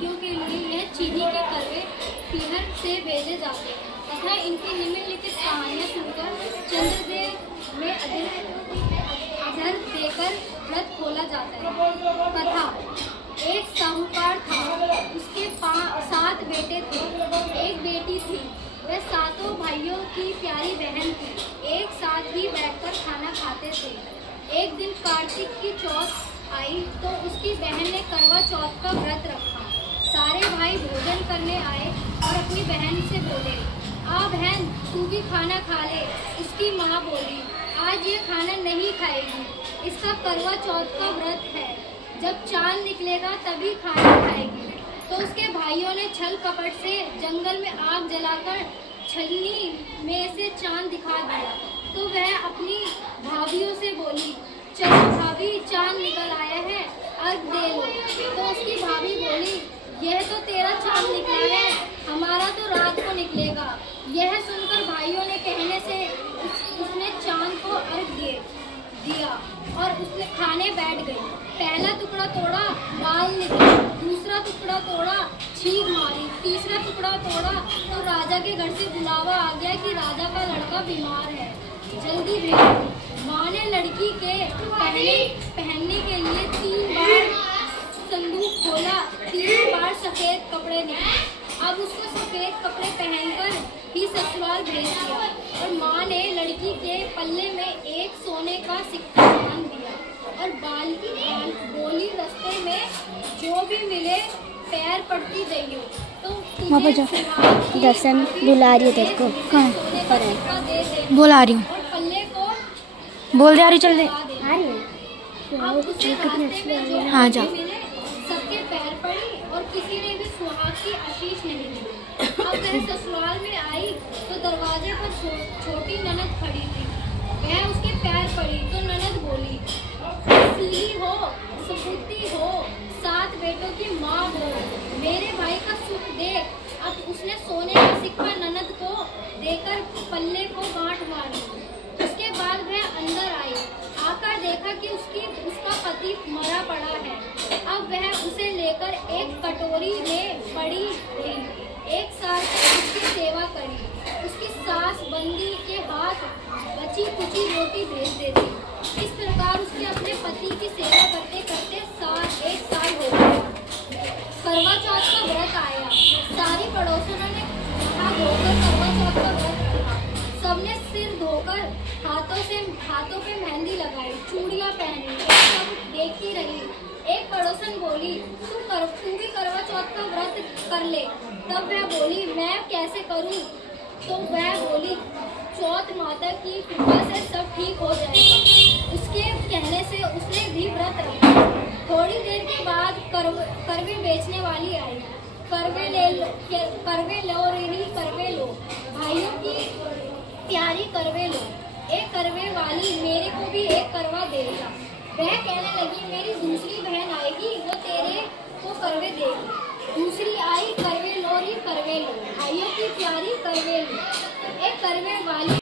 लड़कियों के लिए यह चीनी के करवे पीहर से भेजे जाते हैं तथा इनकी निम्नलिखित कहानियाँ सुनकर चंद्रदेव में अधर देकर व्रत खोला जाता है। कथा। एक साहूकार था, उसके 7 बेटे थे, एक बेटी थी। वह सातों भाइयों की प्यारी बहन थी, एक साथ ही बैठकर खाना खाते थे। एक दिन कार्तिक की चौथ आई तो उसकी बहन ने करवा चौथ का व्रत रखा। सारे भाई भोजन करने आए और अपनी बहन से बोले, आ बहन तू भी खाना खा ले। उसकी माँ बोली, आज ये खाना नहीं खाएगी, इसका करवा चौथ का व्रत है, जब चांद निकलेगा तभी खाना खाएगी। तो उसके भाइयों ने छल कपट से जंगल में आग जलाकर छलनी में से चांद दिखा दिया। तो वह अपनी भाभियों से बोली, चलो भाभी चांद निकल आया है, अर्घ दे लो। तो उसकी भाभी बोली, यह तो तेरा चांद निकला है, हमारा तो रात को निकलेगा। यह सुनकर भाइयों ने कहने से उसने चांद को अर्घ दिया और उसने खाने बैठ गई। पहला टुकड़ा तोड़ा, बाल निकला, दूसरा टुकड़ा तोड़ा, छींक मारी, तीसरा टुकड़ा तोड़ा तो राजा के घर से बुलावा आ गया कि राजा का लड़का बीमार है, जल्दी भेजो। माँ ने लड़की के पहनने के लिए 3 बार संदूक खोला, 3 बार सफेद कपड़े निकले। अब उसको सफेद कपड़े पहनकर ही ससुराल भेज दिया और माँ ने लड़की के पल्ले में एक सोने का सिक्का बांध दिया और बोली, रास्ते में जो भी मिले पैर पड़ती जाइयो। तो दर्शन बुला रही है तेरे को, कहाँ पर है? बुला रही हूँ, और पल्ले को बोल दे, आ रही, चल दे। हाँ जा। सबके पैर पड़ी और किसी ने भी सुहाग की आशीष नहीं दी। अब वह ससुराल में आई तो दरवाजे पर छोटी ननद खड़ी थी। वह उसके पैर पड़ी तो ननद बोली, सीधी हो, सपूती हो, 7 बेटों की माँ हो, मेरे भाई का सुख देख। अब उसने सोने का सिक्का ननद को देकर पल्ले को गांठ मारी। उसके बाद वह अंदर आई, आकर देखा कि उसका पति मरा पड़ा है। अब वह उसे लेकर एक कटोरी में पड़ी रही, एक साल तक उसकी सेवा करी। उसकी सास बंदी के हाथ बची कुची रोटी भेज देती। इस प्रकार उसके अपने पति की सेवा करते करते 1 साल हो गया। करवा चौथ का व्रत आया, सारी पड़ोसियों ने नहा धोकर करवा चौथ का व्रत रखा। सबने सिर धोकर हाथों पे मेहंदी लगाई, चूड़ियाँ पहनी, सब देखती रही। एक पड़ोसन बोली, तू भी करवा चौथ का व्रत कर ले। तब वह बोली, मैं कैसे करूं? तो वह बोली, चौथ माता की कृपा से सब ठीक हो जाएगा। उसके कहने से उसने भी व्रत रखा। थोड़ी देर के बाद करवे बेचने वाली आई। करवे लो, भाइयों की प्यारी करवे लो। एक करवे वाली मेरे को भी एक करवा देगा। वह कहने लगी, मेरी दूसरी बहन आएगी, वो तेरे को करवे देगी। दूसरी आई, करवे लो, भाइयों की प्यारी करवे लो। एक करवे वाली